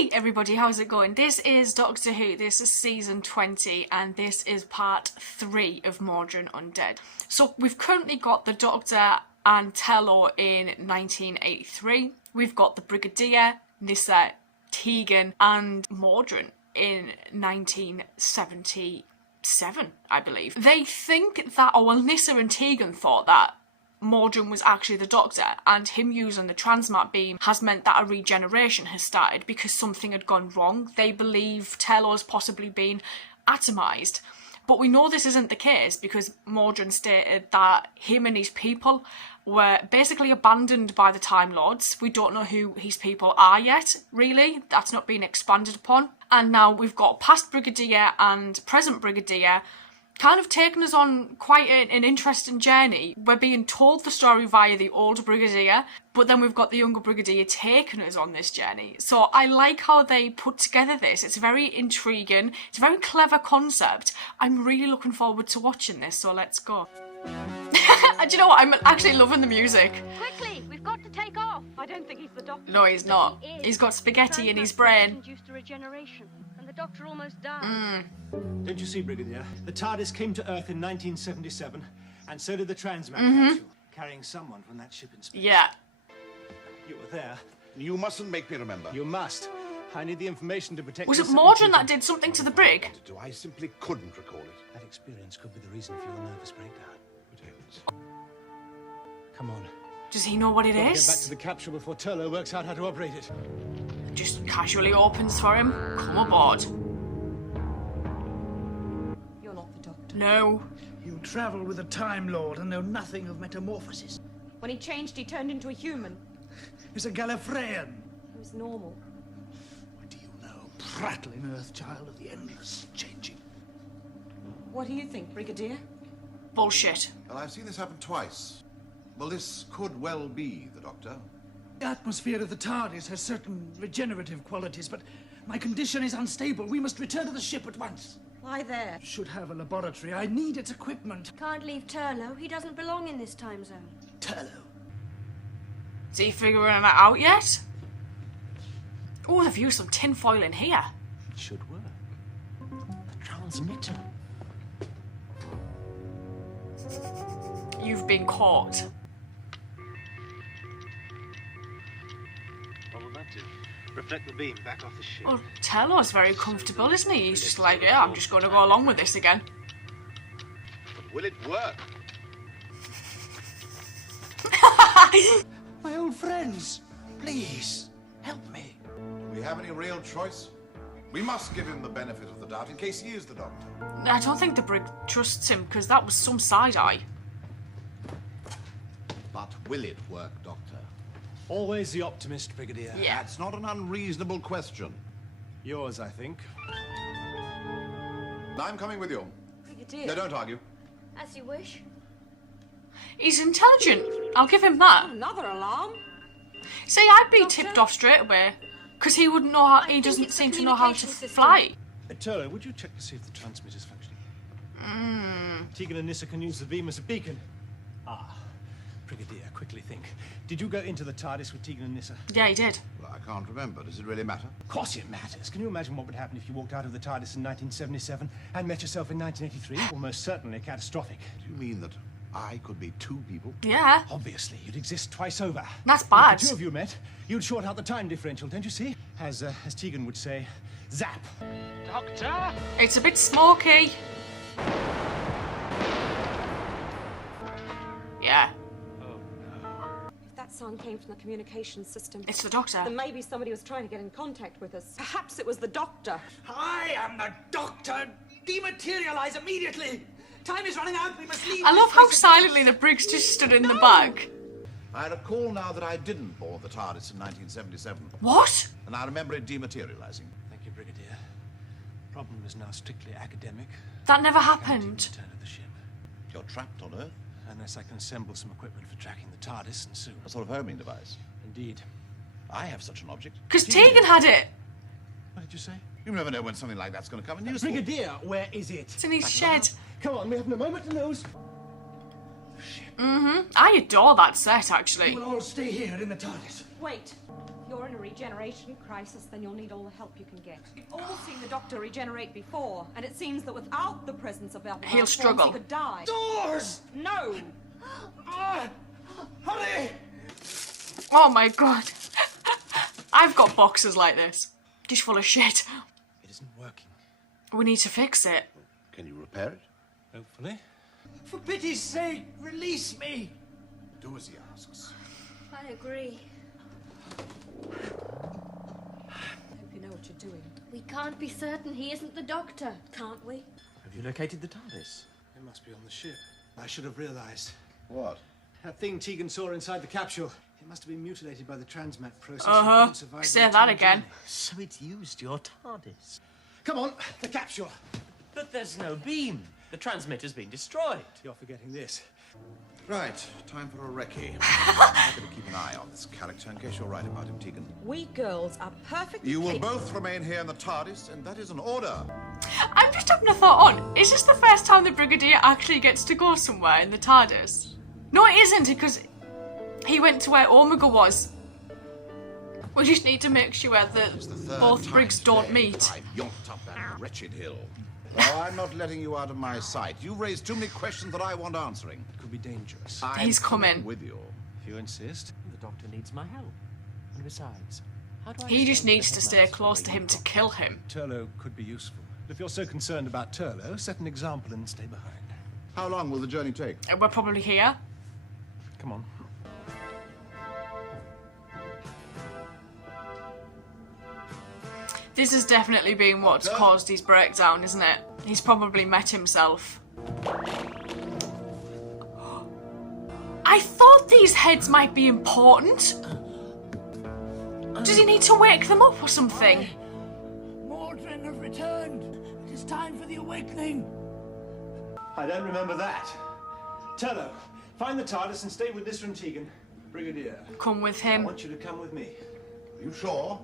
Hey everybody, how's it going? This is Doctor Who, this is season 20 and this is part 3 of Mawdryn Undead. So we've currently got the Doctor and Turlough in 1983. We've got the Brigadier, Nyssa, Tegan and Mawdryn in 1977, I believe. They think that, Nyssa and Tegan thought that Mawdryn was actually the Doctor, and him using the transmat beam has meant that a regeneration has started because something had gone wrong. They believe Turlough's possibly been atomised. But we know this isn't the case because Mawdryn stated that him and his people were basically abandoned by the Time Lords. We don't know who his people are yet, really. That's not been expanded upon. And now we've got past Brigadier and present Brigadier kind of taken us on quite an interesting journey. We're being told the story via the older Brigadier, but then we've got the younger Brigadier taking us on this journey. So I like how they put together this. It's very intriguing. It's a very clever concept. I'm really looking forward to watching this, so let's go. And you know what? I'm actually loving the music. Quickly, we've got to take off. I don't think he's the Doctor. No, he's not. He's got spaghetti in his brain. Induced a regeneration, and the Doctor almost died. Don't you see, Brigadier? The TARDIS came to Earth in 1977, and so did the Transmat capsule, carrying someone from that ship in space. Yeah. You were there. You mustn't make me remember. You must. I need the information to protect. Was it Nyssa and Mawdryn Tegan. that did something to the brig? I simply couldn't recall it. That experience could be the reason for your nervous breakdown. Good heavens. Come on. Does he know what it Get back is? to the capsule before Turlough works out how to operate it. Just casually opens for him. Come aboard. You're not the Doctor. No. You travel with a Time Lord and know nothing of metamorphosis. When he changed, he turned into a human. He's a Gallifreyan. He was normal. What do you know? Prattling Earthchild of the endless changing. What do you think, Brigadier? Bullshit. Well, I've seen this happen twice. Well, this could well be the Doctor. The atmosphere of the TARDIS has certain regenerative qualities, but my condition is unstable. We must return to the ship at once. Why there? Should have a laboratory. I need its equipment. Can't leave Turlough. He doesn't belong in this time zone. Turlough. Is he figuring that out yet? Oh, they've used some tinfoil in here. It should work. The transmitter. You've been caught. Problematic. Reflect the beam back off the ship. Well, Turlough's very comfortable, isn't he? He's just like, yeah, I'm just going to go along with this again. But will it work? My old friends, please, help me. Do we have any real choice? We must give him the benefit of the doubt in case he is the Doctor. I don't think the brig trusts him, because that was some side-eye. But will it work, Doctor? Always the optimist, Brigadier. Yeah. That's not an unreasonable question. Yours, I think. I'm coming with you. Brigadier. No, don't argue. As you wish. He's intelligent. I'll give him that. Another alarm? See, I'd be tipped off straight away, because he wouldn't know how. He doesn't seem to know how to fly. Turlough, would you check to see if the transmitter's functioning? Tegan and Nyssa can use the beam as a beacon. Ah, Brigadier, quickly think. Did you go into the TARDIS with Tegan and Nyssa? Yeah, he did. Well, I can't remember. Does it really matter? Of course it matters. Can you imagine what would happen if you walked out of the TARDIS in 1977 and met yourself in 1983? Almost certainly catastrophic. Do you mean that I could be two people? Yeah, Obviously, you'd exist twice over. that's If bad. the two of you met, you'd short out the time differential, don't you see? As Tegan would say, zap. Doctor! It's a bit smoky. Yeah, If that sound came from the communications system, it's the Doctor. then maybe somebody was trying to get in contact with us. Perhaps it was the Doctor. I am the Doctor. Dematerialize immediately. Time is running out. We must leave. I this love how place. silently the brig's just stood in the back. I recall now that I didn't board the TARDIS in 1977. What? And I remember it dematerializing. Thank you, Brigadier. Problem is now strictly academic. That never Can't even happened. return to the ship. You're trapped on Earth? Unless I can assemble some equipment for tracking the TARDIS, and soon. A sort of homing device. Indeed. I have such an object. Because Tegan had it. What did you say? You never know when something like that's going to come in useful. Brigadier, where is it? It's in his shed. Come on, we haven't a moment to lose. I adore that set, actually. We'll all stay here in the TARDIS. Wait. you're in a regeneration crisis, then you'll need all the help you can get. We've all seen the Doctor regenerate before, and it seems that without the presence of other He'll struggle. he could die. Doors! No! Hurry! Oh my god. I've got boxes like this. Just full of shit. It isn't working. We need to fix it. Can you repair it? Hopefully. For pity's sake, release me! Do as he asks. I agree. I hope you know what you're doing. We can't be certain he isn't the Doctor, can't we? Have you located the TARDIS? It must be on the ship. I should have realized. What? That thing Tegan saw inside the capsule. It must have been mutilated by the transmat process. Say that again. So it's used your TARDIS. Come on, the capsule. But there's no beam. The transmitter's been destroyed. You're forgetting this. Right, time for a recce. I'm going to keep an eye on this character in case you're right about him, Tegan. We girls are perfectly You will capable. both remain here in the TARDIS, and that is an order. I'm just having a thought on. Is this the first time the Brigadier actually gets to go somewhere in the TARDIS? No, it isn't, because he went to where Omega was. We just need to make sure that It's the third both time brigs don't today meet. I've yonked up that wretched hill. Oh, I'm not letting you out of my sight. You raised too many questions that I want answering. It could be dangerous. He's coming. with you. If you insist. The Doctor needs my help. And besides, how do I He just explain needs the to stay headmaster close where to you him to got kill him. Turlough could be useful. If you're so concerned about Turlough, set an example and stay behind. How long will the journey take? We're probably here. Come on. This has definitely been what's caused his breakdown, isn't it? He's probably met himself. I thought these heads might be important. Does he need to wake them up or something? Mawdryn have returned. It is time for the awakening. I don't remember that. Turlough, find the TARDIS and stay with this from Tegan. Brigadier, Come with I him. want you to come with me. Are you sure?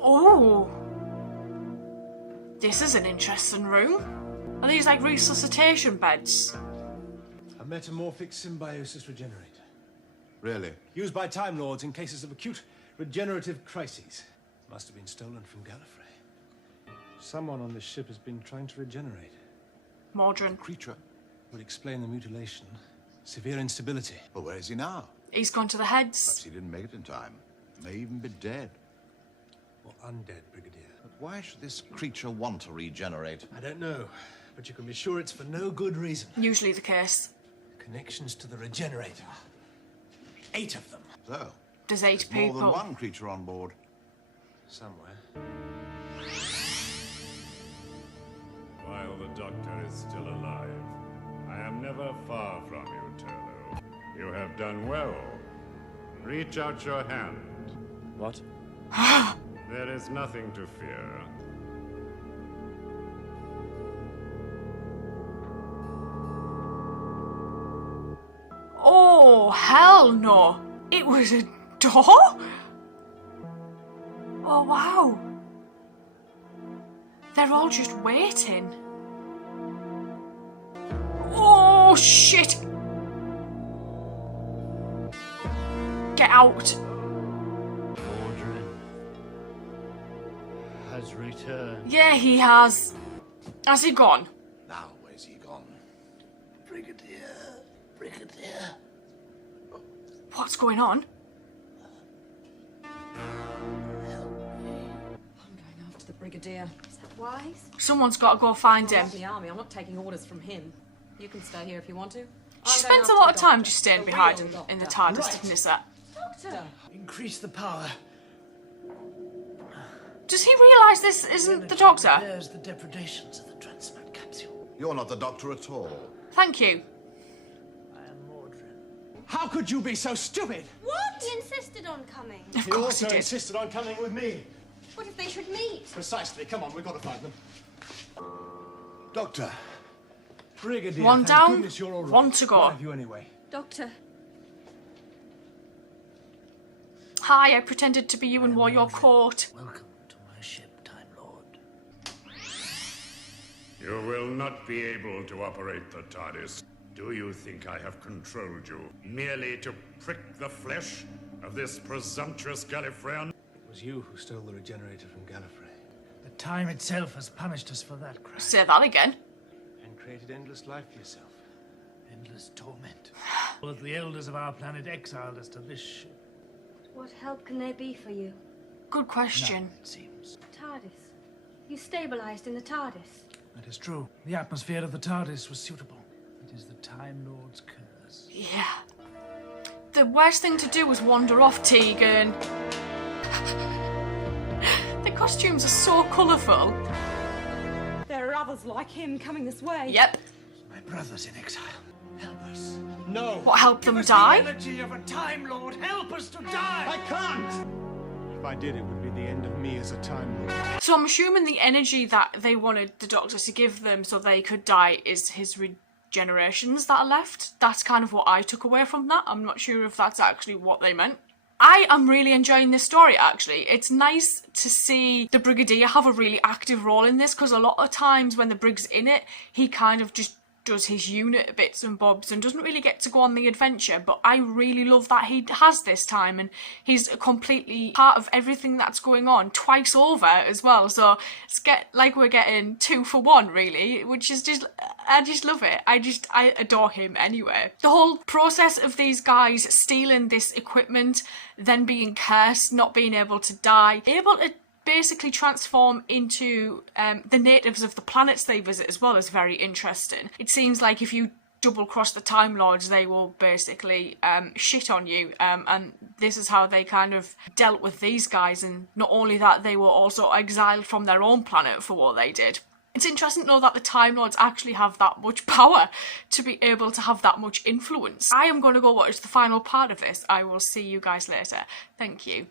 Oh. This is an interesting room. Are these like resuscitation beds? A metamorphic symbiosis regenerator. Really? Used by Time Lords in cases of acute regenerative crises. Must have been stolen from Gallifrey. Someone on this ship has been trying to regenerate. Mawdryn. Creature? Would explain the mutilation. Severe instability. Well, where is he now? He's gone to the Perhaps heads. he didn't make it in time. May even be dead. Or undead, Brigadier. But why should this creature want to regenerate? I don't know, but you can be sure it's for no good reason. Usually the case. Connections to the regenerator. 8 of them. So, There's 8 more than people. one creature on board. Somewhere. While the Doctor is still alive, I am never far from you, Turlough. You have done well. Reach out your hand. What? There is nothing to fear. Oh, hell no. It was a door? Oh, wow. They're all just waiting. Oh, shit. Get out. Mawdryn has returned. Yeah, he has. Has he gone? Now, where's he gone? Brigadier, Brigadier. What's going on? I'm going after the Brigadier. Is that wise? Someone's got to go find I'm him. off the army. I'm not taking orders from him. You can stay here if you want to. She I'm going spends a after lot of the time Doctor, just staying the behind real him in the Doctor. TARDIS, Right. doesn't it? Doctor! Increase the power. Does he realise this isn't the Doctor? There's the depredations of the transmat capsule. You're not the Doctor at all. Thank you. I am Mawdryn. How could you be so stupid? What? He insisted on coming. Of He course he also did. insisted on coming with me. What if they should meet? Precisely. Come on, we've got to find them. Doctor, Brigadier, One thank down, goodness you're all right. one to go. What have you anyway? Doctor, Hi, I pretended to be you and wore your coat. Welcome to my ship, Time Lord. You will not be able to operate the TARDIS. Do you think I have controlled you merely to prick the flesh of this presumptuous Gallifreyan? It was you who stole the regenerator from Gallifrey. The time itself has punished us for that crime. Say that again. And created endless life for yourself. Endless torment. All of the elders of our planet exiled us to this ship. What help can they be for you? Good question. None, it seems. TARDIS. You stabilized in the TARDIS. That is true. The atmosphere of the TARDIS was suitable. It is the Time Lord's curse. Yeah. The worst thing to do was wander off, Tegan. The costumes are so colourful. There are others like him coming this way. Yep. My brother's in exile. Help us. No! What, help them Give us die? the energy of a Time Lord. Help us to die! I can't! If I did, it would be the end of me as a Time Lord. So I'm assuming the energy that they wanted the Doctor to give them so they could die is his regenerations that are left. That's kind of what I took away from that. I'm not sure if that's actually what they meant. I am really enjoying this story, actually. It's nice to see the Brigadier have a really active role in this, because a lot of times when the Brig's in it, he kind of just does his unit bits and bobs and doesn't really get to go on the adventure, but I really love that he has this time and he's completely part of everything that's going on twice over as well, so it's like we're getting 2 for 1 really, which is just, I just love it. I adore him anyway. The whole process of these guys stealing this equipment, then being cursed, not being able to die, able to basically transform into the natives of the planets they visit as well is very interesting. It seems like if you double cross the Time Lords, they will basically shit on you, and this is how they kind of dealt with these guys, and not only that, they were also exiled from their own planet for what they did. It's interesting to know that the Time Lords actually have that much power to be able to have that much influence. I am going to go watch the final part of this. I will see you guys later. Thank you.